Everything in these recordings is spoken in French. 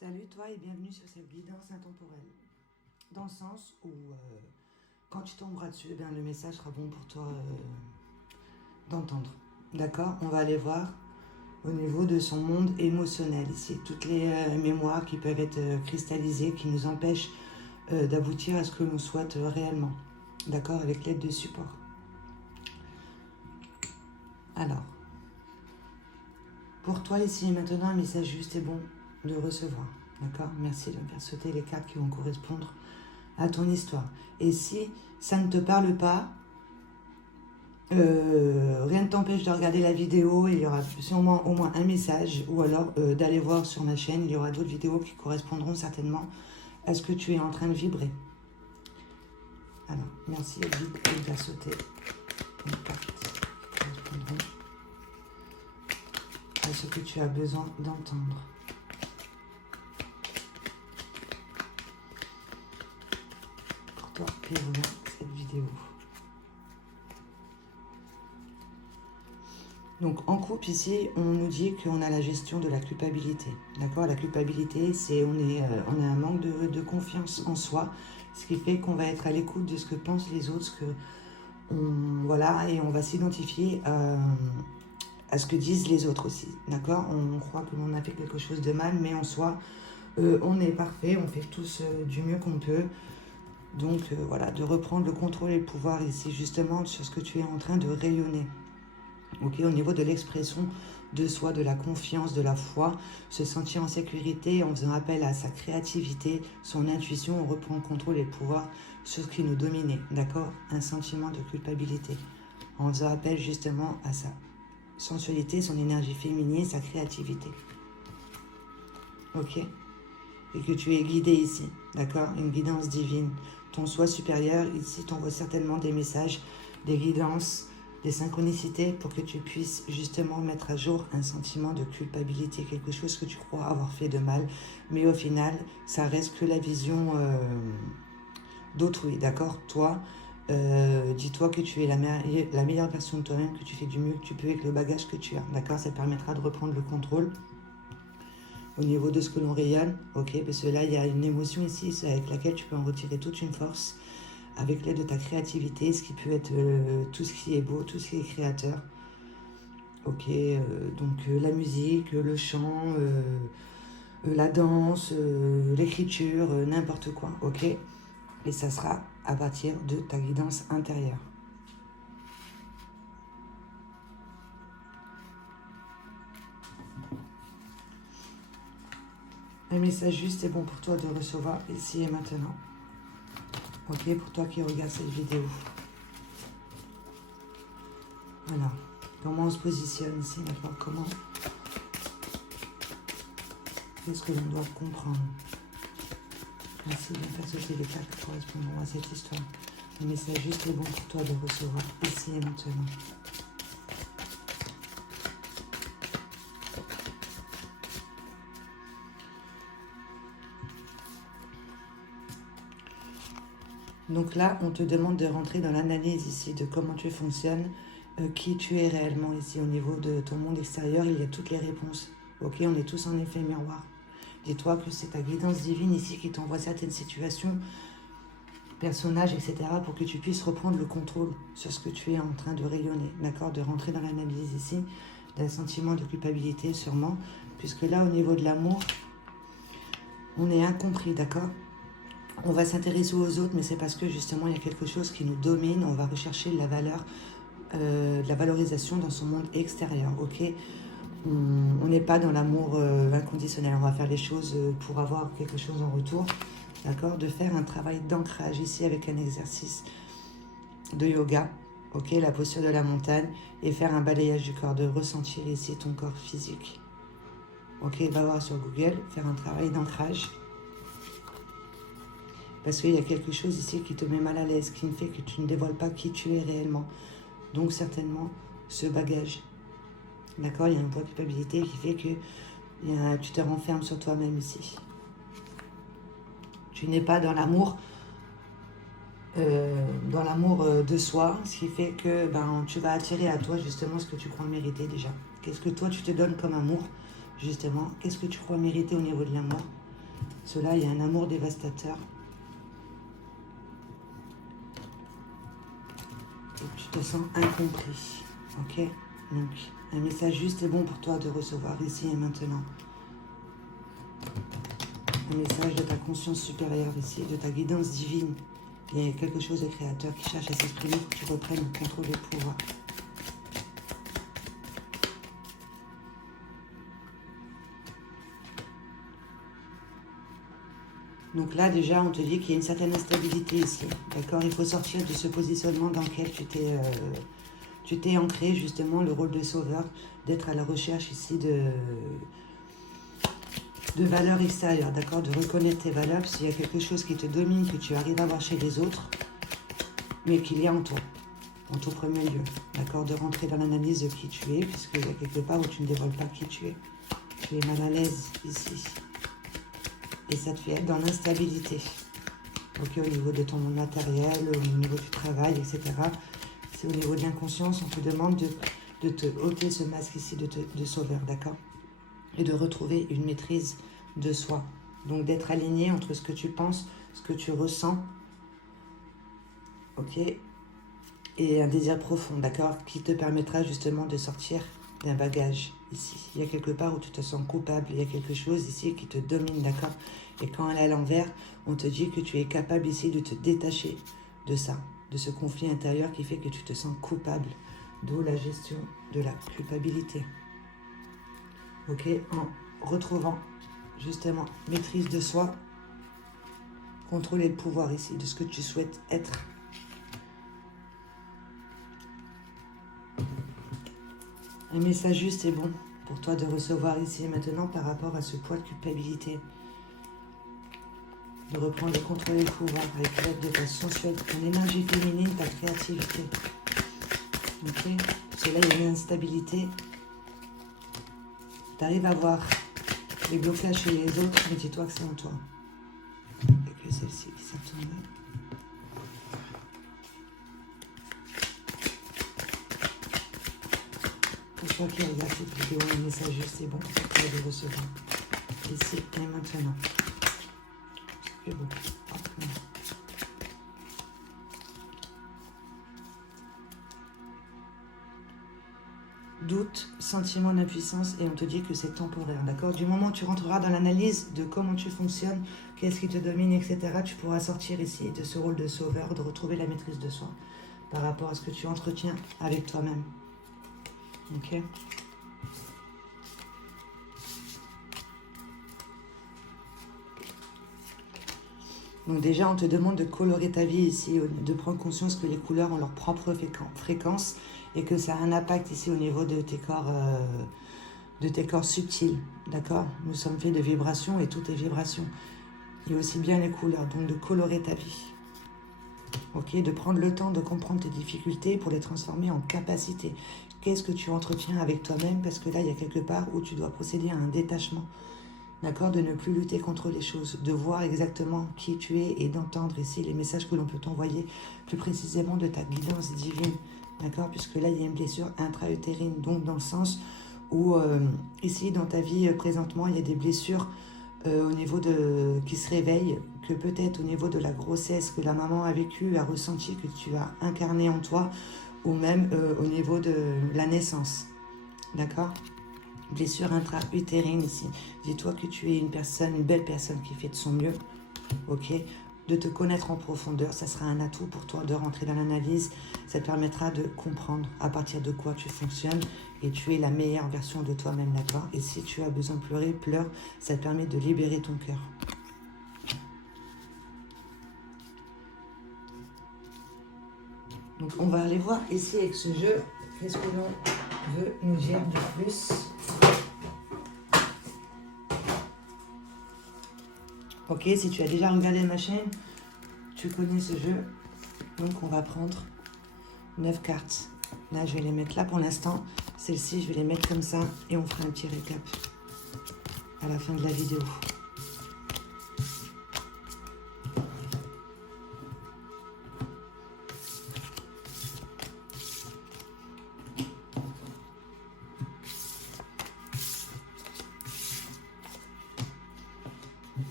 Salut toi et bienvenue sur cette guidance intemporelle. Dans le sens où quand tu tomberas dessus, eh bien, le message sera bon pour toi d'entendre. D'accord? On va aller voir au niveau de son monde émotionnel ici. Toutes les mémoires qui peuvent être cristallisées, qui nous empêchent d'aboutir à ce que l'on souhaite réellement. D'accord? Avec l'aide de support. Alors, pour toi ici et maintenant, un message juste et bon de recevoir. D'accord? Merci de me faire sauter les cartes qui vont correspondre à ton histoire. Et si ça ne te parle pas, rien ne t'empêche de regarder la vidéo, il y aura sûrement au moins un message, ou alors d'aller voir sur ma chaîne, il y aura d'autres vidéos qui correspondront certainement à ce que tu es en train de vibrer. Alors, merci Edith, il va sauter une carte qui correspondront à ce que tu as besoin d'entendre. Pour toi qui regarde cette vidéo. Donc en couple ici, on nous dit qu'on a la gestion de la culpabilité. D'accord? La culpabilité, c'est on a un manque de confiance en soi, ce qui fait qu'on va être à l'écoute de ce que pensent les autres, voilà, et on va s'identifier à ce que disent les autres aussi. D'accord? On croit que l'on a fait quelque chose de mal, mais en soi, on est parfait, on fait tous du mieux qu'on peut. Donc voilà, de reprendre le contrôle et le pouvoir ici, justement, sur ce que tu es en train de rayonner. Ok, au niveau de l'expression de soi, de la confiance, de la foi, se sentir en sécurité en faisant appel à sa créativité, son intuition, on reprend le contrôle et le pouvoir sur ce qui nous dominait, d'accord? Un sentiment de culpabilité, en faisant appel justement à sa sensualité, son énergie féminine, sa créativité. Ok? Et que tu es guidé ici, d'accord? Une guidance divine. Ton soi supérieur, ici, t'envoie certainement des messages, des guidances, des synchronicités pour que tu puisses justement mettre à jour un sentiment de culpabilité, quelque chose que tu crois avoir fait de mal, mais au final, ça reste que la vision d'autrui, d'accord? Toi, dis-toi que tu es la meilleure version de toi-même, que tu fais du mieux que tu peux avec le bagage que tu as, d'accord? Ça te permettra de reprendre le contrôle au niveau de ce que l'on rayonne, ok? Parce que là, il y a une émotion ici avec laquelle tu peux en retirer toute une force, avec l'aide de ta créativité, ce qui peut être tout ce qui est beau, tout ce qui est créateur. Ok, donc la musique, le chant, la danse, l'écriture, n'importe quoi, ok? Et ça sera à partir de ta guidance intérieure. Un message juste est bon pour toi de recevoir ici et maintenant. Ok, pour toi qui regarde cette vidéo. Voilà. Comment on se positionne ici, d'accord? Comment? Qu'est-ce que l'on doit comprendre? Merci de me faire sauter les cartes qui correspondront à cette histoire. Le message juste est bon pour toi de recevoir ici et maintenant. Donc là, on te demande de rentrer dans l'analyse ici de comment tu fonctionnes, qui tu es réellement ici au niveau de ton monde extérieur. Il y a toutes les réponses. Ok, on est tous en effet miroir. Dis-toi que c'est ta guidance divine ici qui t'envoie certaines situations, personnages, etc. pour que tu puisses reprendre le contrôle sur ce que tu es en train de rayonner. D'accord? De rentrer dans l'analyse ici, d'un sentiment de culpabilité sûrement, puisque là, au niveau de l'amour, on est incompris, d'accord? On va s'intéresser aux autres, mais c'est parce que justement, il y a quelque chose qui nous domine. On va rechercher la valeur, de la valorisation dans son monde extérieur, ok? On n'est pas dans l'amour inconditionnel. On va faire les choses pour avoir quelque chose en retour, d'accord? De faire un travail d'ancrage ici avec un exercice de yoga, ok? La posture de la montagne et faire un balayage du corps, de ressentir ici ton corps physique. Ok, va voir sur Google, faire un travail d'ancrage. Parce qu'il y a quelque chose ici qui te met mal à l'aise, qui ne fait que tu ne dévoiles pas qui tu es réellement. Donc certainement ce bagage. D'accord? Il y a un poids de culpabilité qui fait que tu te renfermes sur toi-même ici. Tu n'es pas dans l'amour de soi, ce qui fait que tu vas attirer à toi justement ce que tu crois mériter déjà. Qu'est-ce que toi tu te donnes comme amour, justement? Qu'est-ce que tu crois mériter au niveau de l'amour? Cela, il y a un amour dévastateur. Et tu te sens incompris. Ok? Donc, un message juste et bon pour toi de recevoir ici et maintenant. Un message de ta conscience supérieure ici, de ta guidance divine. Il y a quelque chose de créateur qui cherche à s'exprimer pour que tu reprennes le contrôle du pouvoir. Donc là, déjà, on te dit qu'il y a une certaine instabilité ici. D'accord? Il faut sortir de ce positionnement dans lequel tu t'es ancré, justement, le rôle de sauveur, d'être à la recherche ici de valeurs extérieures, d'accord? De reconnaître tes valeurs, s'il y a quelque chose qui te domine, que tu arrives à voir chez les autres, mais qu'il y a en toi, en tout premier lieu, d'accord? De rentrer dans l'analyse de qui tu es, puisqu'il y a quelque part où tu ne dévoiles pas qui tu es. Tu es mal à l'aise ici. Et ça te fait être dans l'instabilité. Ok, au niveau de ton monde matériel, au niveau du travail, etc. C'est au niveau de l'inconscience, on te demande de te ôter ce masque ici de sauveur, d'accord? Et de retrouver une maîtrise de soi. Donc d'être aligné entre ce que tu penses, ce que tu ressens, ok? Et un désir profond, d'accord? Qui te permettra justement de sortir d'un bagage ici. Il y a quelque part où tu te sens coupable, il y a quelque chose ici qui te domine, d'accord? Et quand elle est à l'envers, on te dit que tu es capable ici de te détacher de ça, de ce conflit intérieur qui fait que tu te sens coupable, d'où la gestion de la culpabilité. Ok, en retrouvant justement maîtrise de soi, contrôler le pouvoir ici de ce que tu souhaites être. Un message juste et bon pour toi de recevoir ici et maintenant par rapport à ce poids de culpabilité. De reprendre et contrôler le pouvoir avec l'aide de ta sensualité, ton énergie féminine, ta créativité. Ok? Parce que là, il y a une instabilité. Tu arrives à voir les blocages chez les autres, mais dis-toi que c'est en toi. Et que celle-ci qui s'est tournée. Pour toi qui regarde cette vidéo, un message juste et bon pour toi de recevoir. Ici et maintenant. C'est bon. Doute, sentiment d'impuissance, et on te dit que c'est temporaire, d'accord? Du moment où tu rentreras dans l'analyse de comment tu fonctionnes, qu'est-ce qui te domine, etc., tu pourras sortir ici de ce rôle de sauveur, de retrouver la maîtrise de soi par rapport à ce que tu entretiens avec toi-même. Ok? Donc déjà, on te demande de colorer ta vie ici, de prendre conscience que les couleurs ont leur propre fréquence et que ça a un impact ici au niveau de tes corps subtils, d'accord? Nous sommes faits de vibrations et tout est vibration. Et aussi bien les couleurs, donc de colorer ta vie. Ok, de prendre le temps de comprendre tes difficultés pour les transformer en capacités. Qu'est-ce que tu entretiens avec toi-même? Parce que là, il y a quelque part où tu dois procéder à un détachement. D'accord? De ne plus lutter contre les choses, de voir exactement qui tu es et d'entendre ici les messages que l'on peut t'envoyer plus précisément de ta guidance divine. D'accord? Puisque là, il y a une blessure intra-utérine, donc dans le sens où ici, dans ta vie présentement, il y a des blessures au niveau de qui se réveillent, que peut-être au niveau de la grossesse que la maman a vécu, a ressenti, que tu as incarné en toi, ou même au niveau de la naissance. D'accord? Blessure intra-utérine ici. Dis-toi que tu es une belle personne qui fait de son mieux. Ok? De te connaître en profondeur, ça sera un atout pour toi de rentrer dans l'analyse. Ça te permettra de comprendre à partir de quoi tu fonctionnes et tu es la meilleure version de toi-même, d'accord? Et si tu as besoin de pleurer, pleure. Ça te permet de libérer ton cœur. Donc on va aller voir ici avec ce jeu, qu'est-ce que l'on veut nous dire de plus. Ok, si tu as déjà regardé ma chaîne, tu connais ce jeu. Donc on va prendre 9 cartes. Là, je vais les mettre là pour l'instant. Celles-ci, je vais les mettre comme ça et on fera un petit récap à la fin de la vidéo.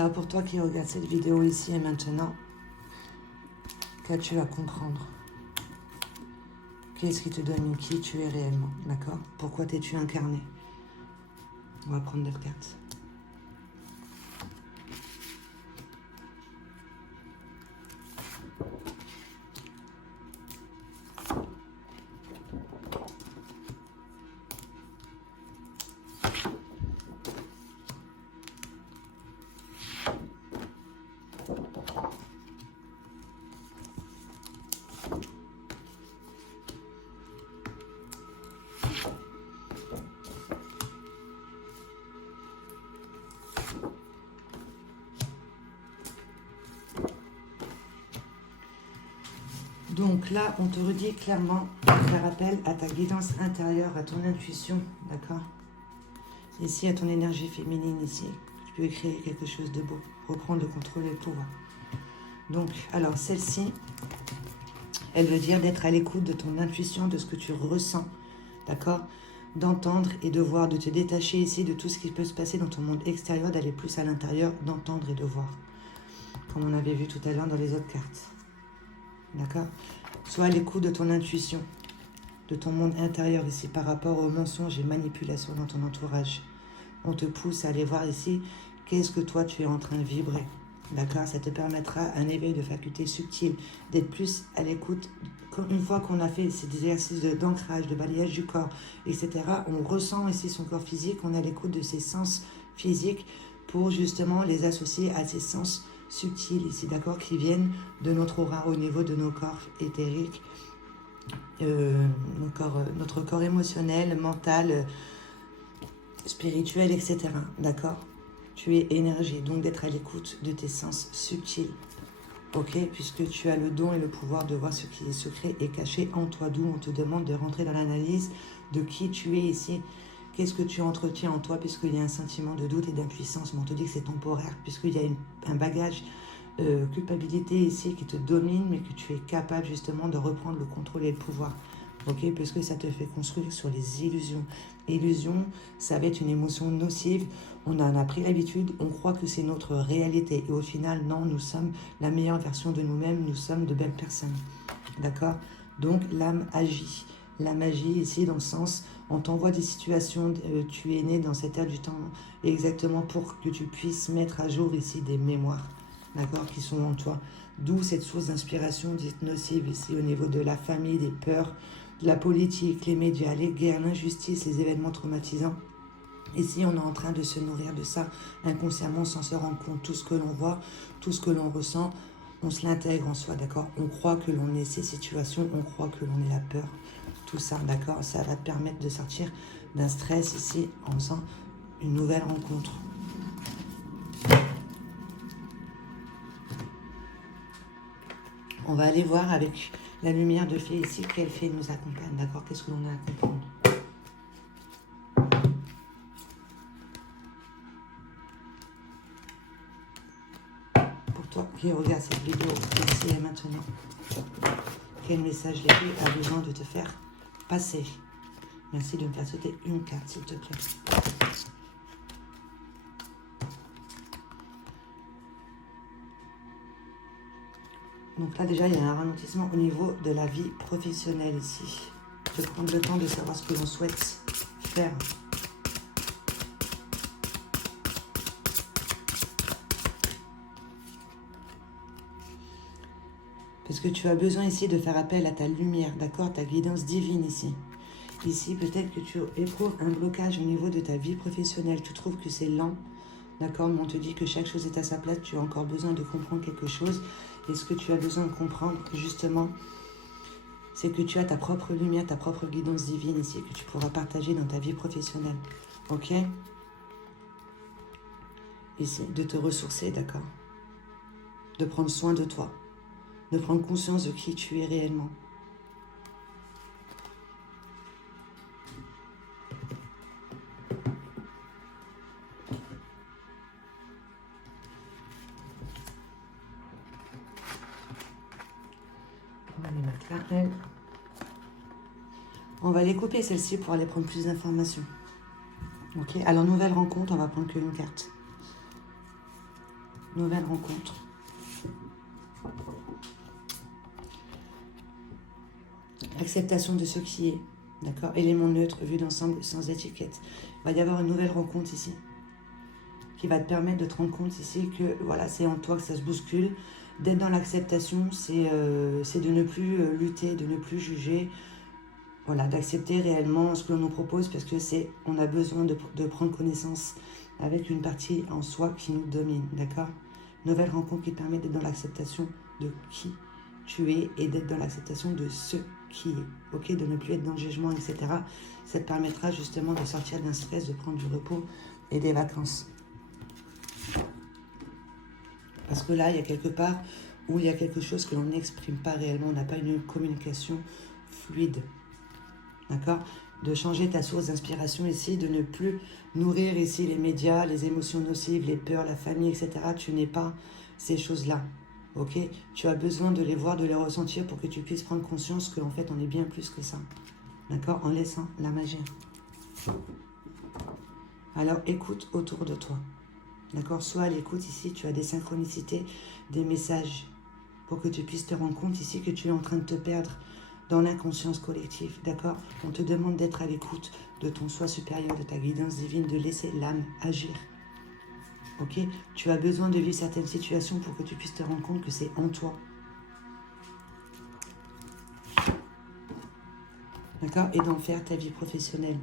Alors, pour toi qui regarde cette vidéo ici et maintenant, qu'as-tu à comprendre? Qu'est-ce qui te donne qui tu es réellement? D'accord? Pourquoi t'es-tu incarné? On va prendre d'autres cartes. Donc là, on te redit clairement de faire appel à ta guidance intérieure, à ton intuition, d'accord? Ici, à ton énergie féminine, ici. Tu peux créer quelque chose de beau, reprendre le contrôle et le pouvoir. Donc, alors, celle-ci, elle veut dire d'être à l'écoute de ton intuition, de ce que tu ressens, d'accord? D'entendre et de voir, de te détacher ici de tout ce qui peut se passer dans ton monde extérieur, d'aller plus à l'intérieur, d'entendre et de voir. Comme on avait vu tout à l'heure dans les autres cartes. D'accord? Sois à l'écoute de ton intuition, de ton monde intérieur ici par rapport aux mensonges et manipulations dans ton entourage. On te pousse à aller voir ici qu'est-ce que toi tu es en train de vibrer. D'accord? Ça te permettra un éveil de facultés subtiles, d'être plus à l'écoute. Une fois qu'on a fait ces exercices d'ancrage, de balayage du corps, etc., on ressent ici son corps physique, on est à l'écoute de ses sens physiques pour justement les associer à ses sens subtils ici, d'accord, qui viennent de notre aura au niveau de nos corps éthériques, notre corps émotionnel, mental, spirituel, etc. D'accord? Tu es énergie, donc d'être à l'écoute de tes sens subtils. Ok? Puisque tu as le don et le pouvoir de voir ce qui est secret et caché en toi, d'où on te demande de rentrer dans l'analyse de qui tu es ici. Qu'est-ce que tu entretiens en toi, puisqu'il y a un sentiment de doute et d'impuissance, mais on te dit que c'est temporaire, puisqu'il y a un bagage culpabilité ici qui te domine, mais que tu es capable justement de reprendre le contrôle et le pouvoir. Ok, puisque ça te fait construire sur les illusions. Illusion, ça va être une émotion nocive. On en a pris l'habitude, on croit que c'est notre réalité. Et au final, non, nous sommes la meilleure version de nous-mêmes, nous sommes de belles personnes. D'accord? Donc, l'âme agit. La magie ici, dans le sens, on t'envoie des situations, tu es né dans cette ère du temps, exactement pour que tu puisses mettre à jour ici des mémoires, d'accord, qui sont en toi. D'où cette source d'inspiration dite nocive ici au niveau de la famille, des peurs, de la politique, les médias, les guerres, l'injustice, les événements traumatisants. Ici, on est en train de se nourrir de ça inconsciemment sans se rendre compte. Tout ce que l'on voit, tout ce que l'on ressent, on se l'intègre en soi, d'accord? On croit que l'on est ces situations, on croit que l'on est la peur. Tout ça, d'accord? Ça va te permettre de sortir d'un stress ici en faisant une nouvelle rencontre. On va aller voir avec la lumière de fée ici, quelle fée nous accompagne, d'accord? Qu'est-ce que l'on a à comprendre? Pour toi qui regarde cette vidéo ici et maintenant, quel message les fées a besoin de te faire passer? Merci de me faire sauter une carte, s'il te plaît. Donc là, déjà, il y a un ralentissement au niveau de la vie professionnelle ici. De prendre le temps de savoir ce que l'on souhaite faire. Parce que tu as besoin ici de faire appel à ta lumière, d'accord? Ta guidance divine ici. Ici, peut-être que tu éprouves un blocage au niveau de ta vie professionnelle. Tu trouves que c'est lent, d'accord? Mais on te dit que chaque chose est à sa place. Tu as encore besoin de comprendre quelque chose. Et ce que tu as besoin de comprendre, justement, c'est que tu as ta propre lumière, ta propre guidance divine ici, que tu pourras partager dans ta vie professionnelle. Ok? Ici, de te ressourcer, d'accord? De prendre soin de toi. De prendre conscience de qui tu es réellement. On va les mettre là, elles. On va les couper, celles-ci, pour aller prendre plus d'informations. Ok, alors nouvelle rencontre, on va prendre qu'une carte. Nouvelle rencontre. Acceptation de ce qui est. D'accord? Élément neutre, vu d'ensemble, sans étiquette. Il va y avoir une nouvelle rencontre ici. Qui va te permettre de te rendre compte ici que voilà, c'est en toi que ça se bouscule. D'être dans l'acceptation, c'est de ne plus lutter, de ne plus juger. Voilà, d'accepter réellement ce que l'on nous propose parce que on a besoin de prendre connaissance avec une partie en soi qui nous domine, d'accord? Nouvelle rencontre qui te permet d'être dans l'acceptation de qui tu es et d'être dans l'acceptation de ce qui est, ok? De ne plus être dans le jugement, etc. Ça te permettra justement de sortir d'un stress, de prendre du repos et des vacances. Parce que là, il y a quelque part où il y a quelque chose que l'on n'exprime pas réellement, on n'a pas une communication fluide. D'accord? De changer ta source d'inspiration ici, de ne plus nourrir ici les médias, les émotions nocives, les peurs, la famille, etc. Tu n'es pas ces choses-là. Ok? Tu as besoin de les voir, de les ressentir pour que tu puisses prendre conscience qu'en fait, on est bien plus que ça. D'accord? En laissant la magie. Alors, écoute autour de toi. D'accord? Soit à l'écoute ici, tu as des synchronicités, des messages pour que tu puisses te rendre compte ici que tu es en train de te perdre dans l'inconscience collective, d'accord? On te demande d'être à l'écoute de ton soi supérieur, de ta guidance divine, de laisser l'âme agir. Ok? Tu as besoin de vivre certaines situations pour que tu puisses te rendre compte que c'est en toi. D'accord? Et d'en faire ta vie professionnelle.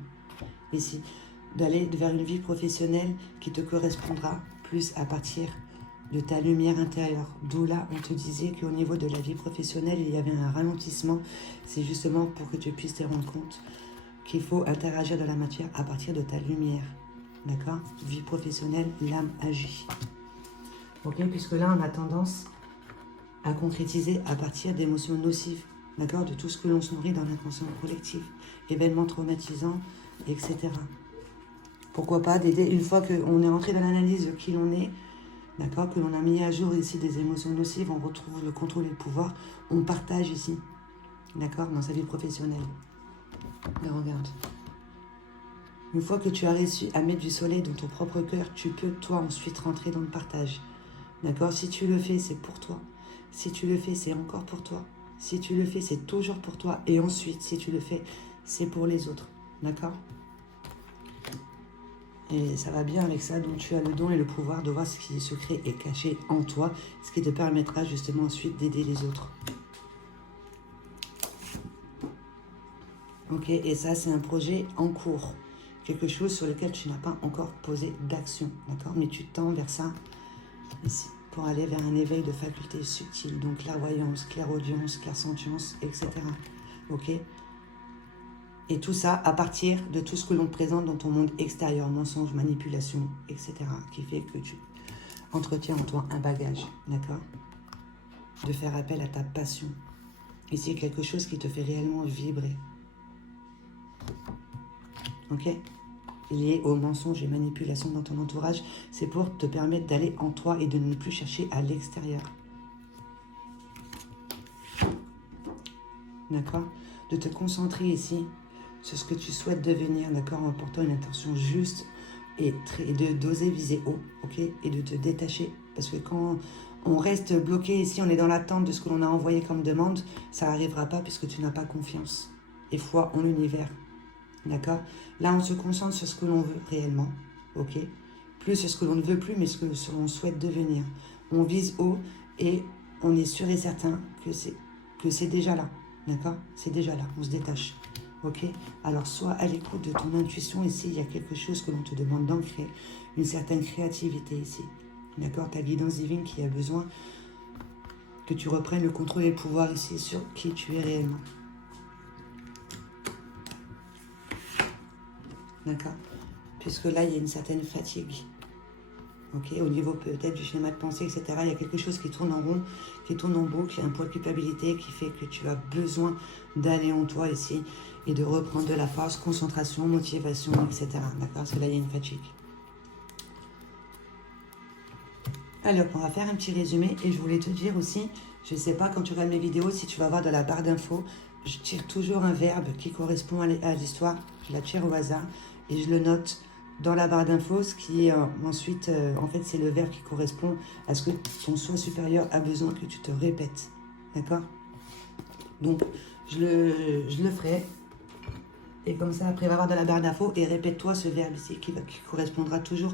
Ici, d'aller vers une vie professionnelle qui te correspondra plus à partir de ta lumière intérieure. D'où là, on te disait qu'au niveau de la vie professionnelle, il y avait un ralentissement. C'est justement pour que tu puisses te rendre compte qu'il faut interagir dans la matière à partir de ta lumière. D'accord? Vie professionnelle, l'âme agit. Ok? Puisque là, on a tendance à concrétiser à partir d'émotions nocives. D'accord? De tout ce que l'on se nourrit dans l'inconscient collectif. Événements traumatisants, etc. Pourquoi pas d'aider, une fois qu'on est rentré dans l'analyse de qui l'on est, d'accord, que l'on a mis à jour ici des émotions nocives, on retrouve le contrôle et le pouvoir, on partage ici, d'accord, dans sa vie professionnelle. Mais regarde. Une fois que tu as réussi à mettre du soleil dans ton propre cœur, tu peux, toi, ensuite rentrer dans le partage. D'accord? Si tu le fais, c'est pour toi. Si tu le fais, c'est encore pour toi. Si tu le fais, c'est toujours pour toi. Et ensuite, si tu le fais, c'est pour les autres. D'accord? Et ça va bien avec ça, donc tu as le don et le pouvoir de voir ce qui est secret et caché en toi, ce qui te permettra justement ensuite d'aider les autres. Ok, et ça c'est un projet en cours, quelque chose sur lequel tu n'as pas encore posé d'action, d'accord? Mais tu tends vers ça ici, pour aller vers un éveil de facultés subtiles, donc clairvoyance, clairaudience, clairsentience, etc. Ok? Et tout ça à partir de tout ce que l'on te présente dans ton monde extérieur, mensonges, manipulations, etc. Qui fait que tu entretiens en toi un bagage, d'accord? De faire appel à ta passion. Et c'est quelque chose qui te fait réellement vibrer. Ok? Lié aux mensonges et manipulations dans ton entourage, c'est pour te permettre d'aller en toi et de ne plus chercher à l'extérieur. D'accord? De te concentrer ici sur ce que tu souhaites devenir, d'accord, en portant une intention juste et d'oser viser haut, ok, et de te détacher. Parce que quand on reste bloqué ici, on est dans l'attente de ce que l'on a envoyé comme demande, ça n'arrivera pas puisque tu n'as pas confiance et foi en l'univers, d'accord? Là, on se concentre sur ce que l'on veut réellement, ok? Plus sur ce que l'on ne veut plus, mais ce que l'on souhaite devenir. On vise haut et on est sûr et certain que c'est déjà là, d'accord? C'est déjà là, on se détache. Ok? Alors, sois à l'écoute de ton intuition ici. Il y a quelque chose que l'on te demande d'ancrer, une certaine créativité ici. D'accord? Ta guidance divine qui a besoin que tu reprennes le contrôle et le pouvoir ici sur qui tu es réellement. D'accord? Puisque là, il y a une certaine fatigue. Ok? Au niveau peut-être du schéma de pensée, etc. Il y a quelque chose qui tourne en rond, qui tourne en boucle, un poids de culpabilité qui fait que tu as besoin d'aller en toi ici et de reprendre de la force, concentration, motivation, etc. D'accord? Parce que là, il y a une fatigue. Alors, on va faire un petit résumé et je voulais te dire aussi, je ne sais pas, quand tu regardes mes vidéos, si tu vas voir dans la barre d'infos, je tire toujours un verbe qui correspond à l'histoire, je la tire au hasard et je le note dans la barre d'infos, ce qui ensuite, en fait, c'est le verbe qui correspond à ce que ton soi supérieur a besoin que tu te répètes. D'accord? Donc, je le ferai. Et comme ça, après, va voir dans la barre d'infos et répète-toi ce verbe ici qui correspondra toujours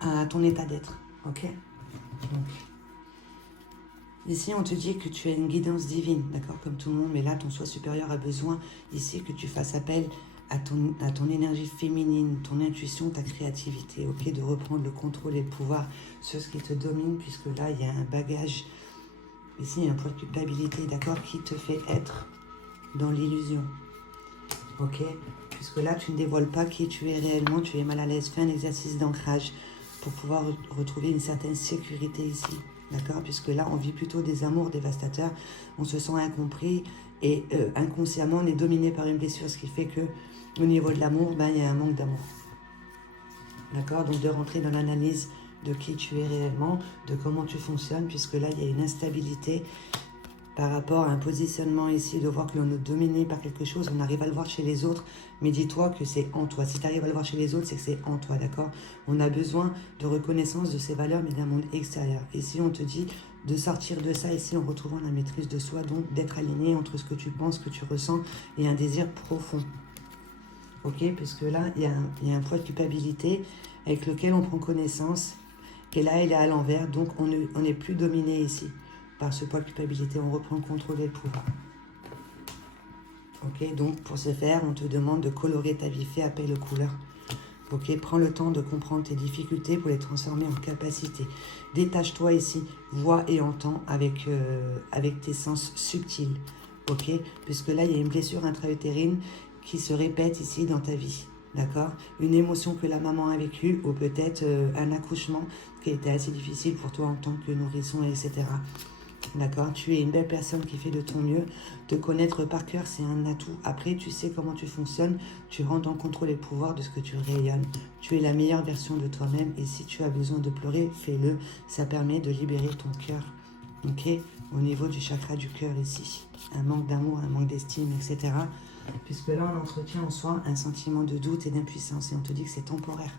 à ton état d'être. Ok? Donc, ici, on te dit que tu as une guidance divine, d'accord, comme tout le monde, mais là, ton soi supérieur a besoin ici que tu fasses appel à ton énergie féminine, ton intuition, ta créativité, ok, de reprendre le contrôle et le pouvoir sur ce qui te domine, puisque là, il y a un bagage, ici, il y a un point de culpabilité, d'accord, qui te fait être dans l'illusion, ok, puisque là, tu ne dévoiles pas qui tu es réellement, tu es mal à l'aise, fais un exercice d'ancrage pour pouvoir retrouver une certaine sécurité ici. D'accord? Puisque là, on vit plutôt des amours dévastateurs, on se sent incompris et inconsciemment, on est dominé par une blessure, ce qui fait que au niveau de l'amour, ben, il y a un manque d'amour. D'accord? Donc de rentrer dans l'analyse de qui tu es réellement, de comment tu fonctionnes, puisque là, il y a une instabilité par rapport à un positionnement ici, de voir que l'on est dominé par quelque chose, on arrive à le voir chez les autres, mais dis-toi que c'est en toi. Si tu arrives à le voir chez les autres, c'est que c'est en toi, d'accord? On a besoin de reconnaissance de ces valeurs, mais d'un monde extérieur. Ici, on te dit de sortir de ça, ici, en retrouvant la maîtrise de soi, donc d'être aligné entre ce que tu penses, ce que tu ressens, et un désir profond. Ok? Puisque là, il y a un poids de culpabilité avec lequel on prend connaissance, et là, il est à l'envers, donc on n'est plus dominé ici. Par ce poids de culpabilité, on reprend le contrôle et le pouvoir. Ok, donc pour ce faire, on te demande de colorer ta vie, fais appel aux couleurs. Ok, prends le temps de comprendre tes difficultés pour les transformer en capacité. Détache-toi ici, vois et entends avec tes sens subtils. Ok, puisque là, il y a une blessure intra-utérine qui se répète ici dans ta vie. D'accord? Une émotion que la maman a vécue ou peut-être un accouchement qui a été assez difficile pour toi en tant que nourrisson, etc. D'accord? Tu es une belle personne qui fait de ton mieux. Te connaître par cœur, c'est un atout. Après, tu sais comment tu fonctionnes. Tu rentres en contrôle et le pouvoir de ce que tu rayonnes. Tu es la meilleure version de toi-même. Et si tu as besoin de pleurer, fais-le. Ça permet de libérer ton cœur. Ok? Au niveau du chakra du cœur ici. Un manque d'amour, un manque d'estime, etc. Puisque là, on entretient en soi un sentiment de doute et d'impuissance. Et on te dit que c'est temporaire.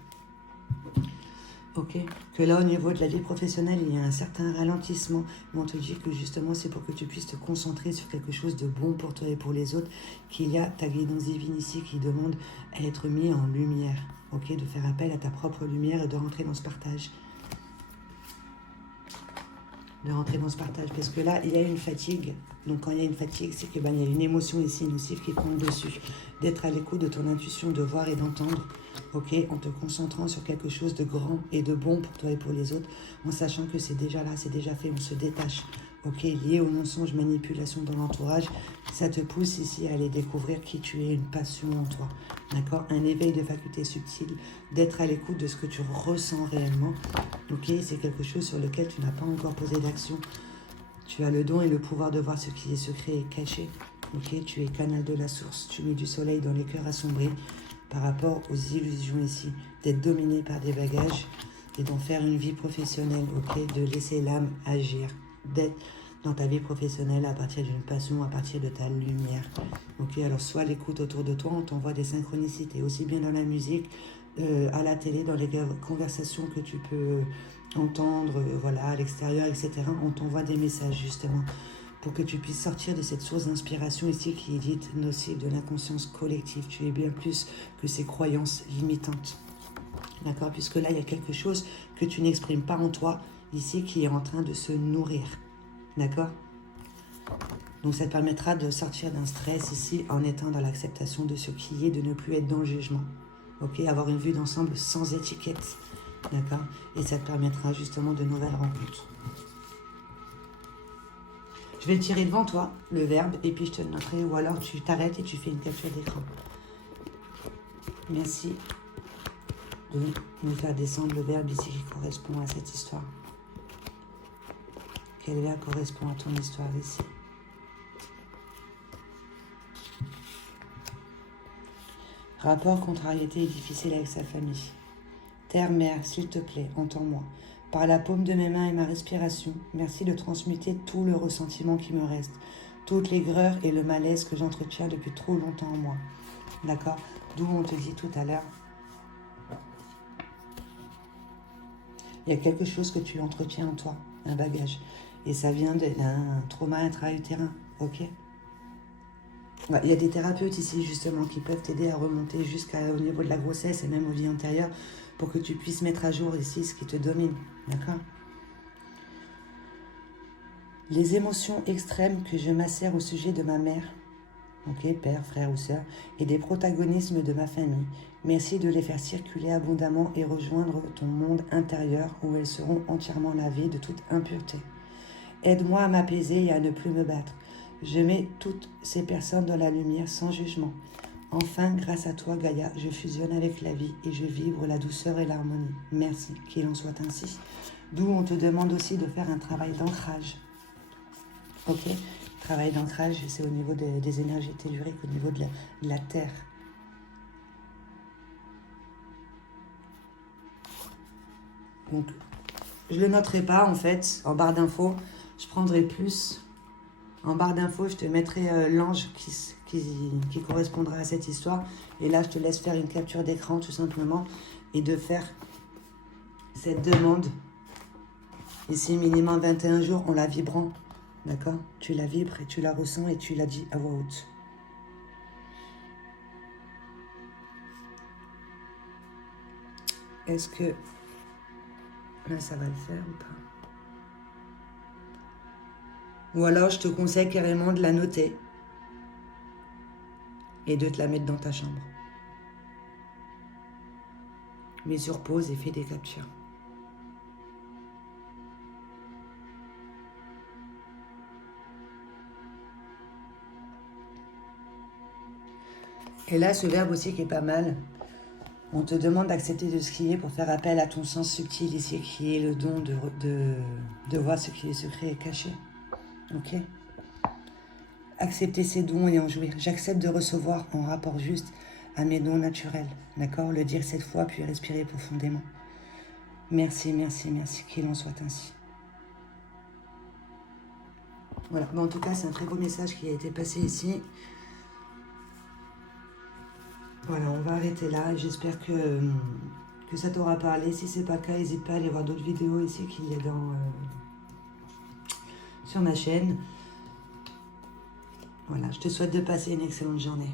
Ok, que là au niveau de la vie professionnelle, il y a un certain ralentissement, mais on te dit que justement c'est pour que tu puisses te concentrer sur quelque chose de bon pour toi et pour les autres, qu'il y a ta guidance divine ici qui demande à être mis en lumière, ok, de faire appel à ta propre lumière et de rentrer dans ce partage. Parce que là, il y a une fatigue. Donc quand il y a une fatigue, c'est que il y a une émotion ici nocive qui prend le dessus. D'être à l'écoute de ton intuition, de voir et d'entendre, ok, en te concentrant sur quelque chose de grand et de bon pour toi et pour les autres, en sachant que c'est déjà là, c'est déjà fait, on se détache. Ok, lié au mensonge, manipulation dans l'entourage, ça te pousse ici à aller découvrir qui tu es, une passion en toi. D'accord? Un éveil de facultés subtiles, d'être à l'écoute de ce que tu ressens réellement. Ok, c'est quelque chose sur lequel tu n'as pas encore posé d'action. Tu as le don et le pouvoir de voir ce qui est secret et caché. Ok, tu es canal de la source, tu mets du soleil dans les cœurs assombris par rapport aux illusions ici, d'être dominé par des bagages et d'en faire une vie professionnelle, ok, de laisser l'âme agir, d'être dans ta vie professionnelle à partir d'une passion, à partir de ta lumière. Ok, alors soit l'écoute autour de toi, on t'envoie des synchronicités, aussi bien dans la musique, à la télé, dans les conversations que tu peux entendre, voilà, à l'extérieur, etc. On t'envoie des messages justement pour que tu puisses sortir de cette source d'inspiration ici qui est dite nocive de l'inconscience collective. Tu es bien plus que ces croyances limitantes. D'accord? Puisque là, il y a quelque chose que tu n'exprimes pas en toi ici qui est en train de se nourrir. D'accord? Donc ça te permettra de sortir d'un stress ici en étant dans l'acceptation de ce qui est, de ne plus être dans le jugement. Ok? Avoir une vue d'ensemble sans étiquette. D'accord? Et ça te permettra justement de nouvelles rencontres. Je vais le tirer devant toi, le verbe, et puis je te le noterai, ou alors tu t'arrêtes et tu fais une capture d'écran. Merci de nous faire descendre le verbe ici qui correspond à cette histoire. Quel verbe correspond à ton histoire ici? Rapport, contrariété et difficile avec sa famille. Terre, mère, s'il te plaît, entends-moi. Par la paume de mes mains et ma respiration, merci de transmuter tout le ressentiment qui me reste, toute l'aigreur et le malaise que j'entretiens depuis trop longtemps en moi. D'accord? D'où on te dit tout à l'heure Il y a quelque chose que tu entretiens en toi, un bagage. Et ça vient d'un trauma intra-utérin, ok? Ouais, il y a des thérapeutes ici, justement, qui peuvent t'aider à remonter jusqu'au niveau de la grossesse et même aux vies antérieures pour que tu puisses mettre à jour ici ce qui te domine, d'accord? Les émotions extrêmes que je macère au sujet de ma mère, ok, père, frère ou sœur, et des protagonismes de ma famille. Merci de les faire circuler abondamment et rejoindre ton monde intérieur où elles seront entièrement lavées de toute impureté. Aide-moi à m'apaiser et à ne plus me battre. Je mets toutes ces personnes dans la lumière sans jugement. Enfin, grâce à toi, Gaïa, je fusionne avec la vie et je vibre la douceur et l'harmonie. Merci, qu'il en soit ainsi. D'où on te demande aussi de faire un travail d'ancrage. Ok? Travail d'ancrage, c'est au niveau des énergies telluriques, au niveau de la terre. Donc, je ne le noterai pas en fait, en barre d'infos. Je prendrai plus. En barre d'infos, je te mettrai l'ange qui correspondra à cette histoire. Et là, je te laisse faire une capture d'écran tout simplement et de faire cette demande. Ici, minimum 21 jours en la vibrant. D'accord? Tu la vibres et tu la ressens et tu la dis à voix haute. Est-ce que là, ça va le faire ou pas? Ou alors, je te conseille carrément de la noter et de te la mettre dans ta chambre. Mets sur pause et fais des captures. Et là, ce verbe aussi qui est pas mal. On te demande d'accepter de skier pour faire appel à ton sens subtil ici, qui est le don de voir ce qui est secret et caché. Ok? Accepter ses dons et en jouir. J'accepte de recevoir en rapport juste à mes dons naturels. D'accord? Le dire 7 fois, puis respirer profondément. Merci, merci, merci. Qu'il en soit ainsi. Voilà. Bon, en tout cas, c'est un très beau message qui a été passé ici. Voilà, on va arrêter là. J'espère que ça t'aura parlé. Si ce n'est pas le cas, n'hésite pas à aller voir d'autres vidéos ici qu'il y a sur ma chaîne. Voilà, je te souhaite de passer une excellente journée.